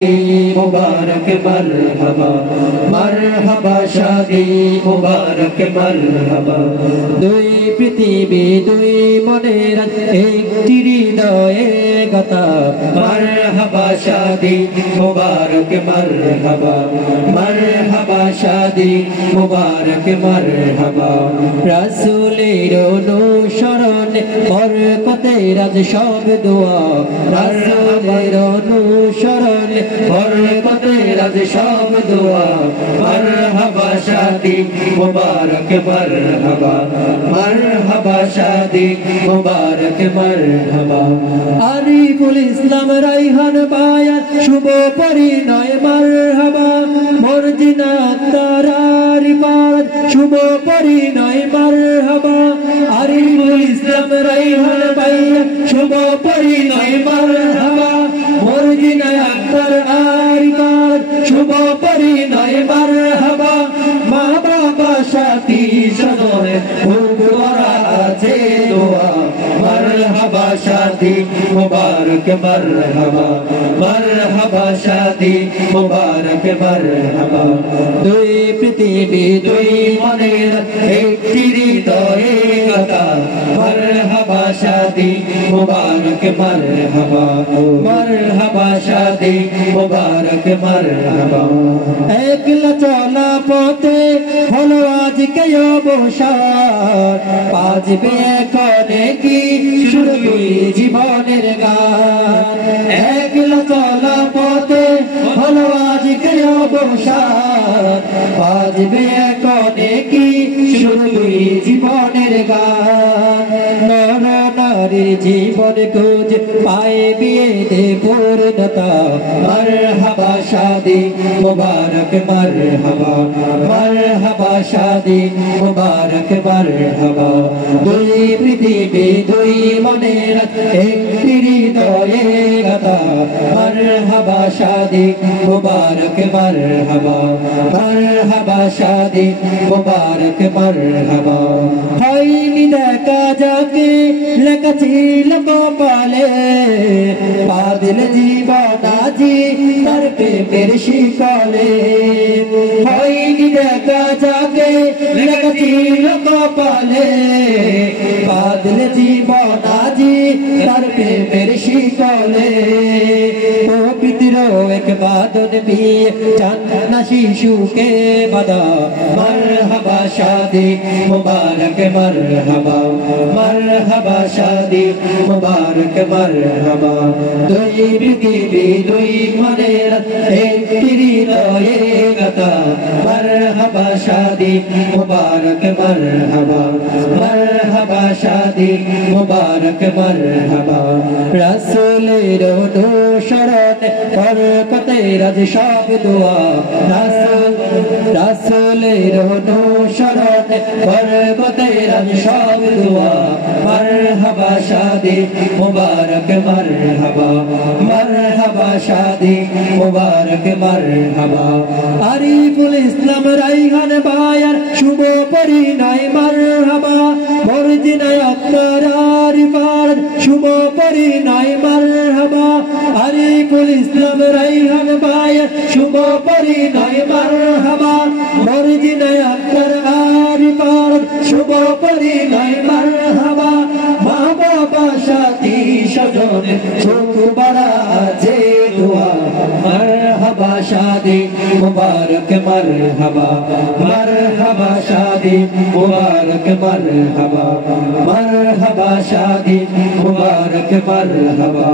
मुबारक मरहबा मरहबा शादी मुबारक मरहबा दुई पृथिवी दुई मनेर एकटी हृदये गता मरहबा शादी मुबारक मरहबा मरहबा शादी मुबारक मरहबा রাসূলের অনুসরণে বরকতে রাজ সব দোয়া রাসূলের অনুসরণে बरकते राज शाम दुआ मरहबा शादी मुबारक मरहबा मरहबा शादी मुबारक मरहबा आरिफुल इस्लाम रायहान बाया शुभ परिणय मरहबा मर्जिना तारारी पाद शुभ परिणय मरहबा आरिफुल इस्लाम रायहान बाया शुभ परिणय मरहबा मर्जिना शुभ परिणय मरहबा मा बाबा साथी सदने भूख भरा আছে দোয়া मरहबा शादी मुबारक मरहबा मरहबा शादी मुबारक मरहबा দুই পৃথিবী দুই মনের একটি হৃদয়ে গাথা मरहबा शादी मुबारक मरहबा मरहबा शादी मुबारक मरहबा একলা চলা পথে হলো আজকে অবসান বাজবে এখন কি শুরু জীবনের গান একলা চলা পথে হলো আজকে অবসান বাজবে এখন কি শুরু জীবনের গান নর নারীর জীবন খোঁজ পায়ে বিয়ে দে পূর্ণতা मरहबा शादी मुबारक मरहबा मरहबा शादी मुबारक मरहबा दुई पृथिवी दुई मनेर एकटी हृदये गाथा मरहबा शादी मुबारक मरहबा मरहबा शादी मुबारक मरहबा হয়নি দেখা যাকে লেখা ছিল কপালে বাদল জীবন আজি তার প্রেমের শিকলে হয়নি দেখা যাকে লেখা ছিল কপালে বাদল জীবন আজি তার প্রেমের শিকলে পবিত্র এক বাদন বিয়ে জান্না শিশুকে বাদা मरहबा शादी मुबारक मरहबा मरहबा शादी मुबारक मरहबा दुई पृथिवी दुई मनेर एकटी हृदये गाथा मरहबा शादी मुबारक मरहबा मरहबा शादी मुबारक मरहबा রাসূলের অনুসরণে বরকতে রাজ সব দোয়া রাসূলের অনুসরণে বরকতে রাজ সব দোয়া मरहबा शादी मुबारक मरहबा मरहबा शादी मुबारक मरहबा आरिफुल इस्लाम रायहान बायार शुभ परिणय मरहबा मर्जिना तारारी पाद शुभ परिणय मरहबा आरिफुल इस्लाम रायहान बायार शुभ परिणय मरहबा मर्जिना तारारी पाद शुभ परिणय मरहबा मा बाबा साथी सजने चोख बड़ा আছে दुआ मरहबा शादी मुबारक मरहबा मरहबा शादी मुबारक मरहबा मरहबा शादी मुबारक मरहबा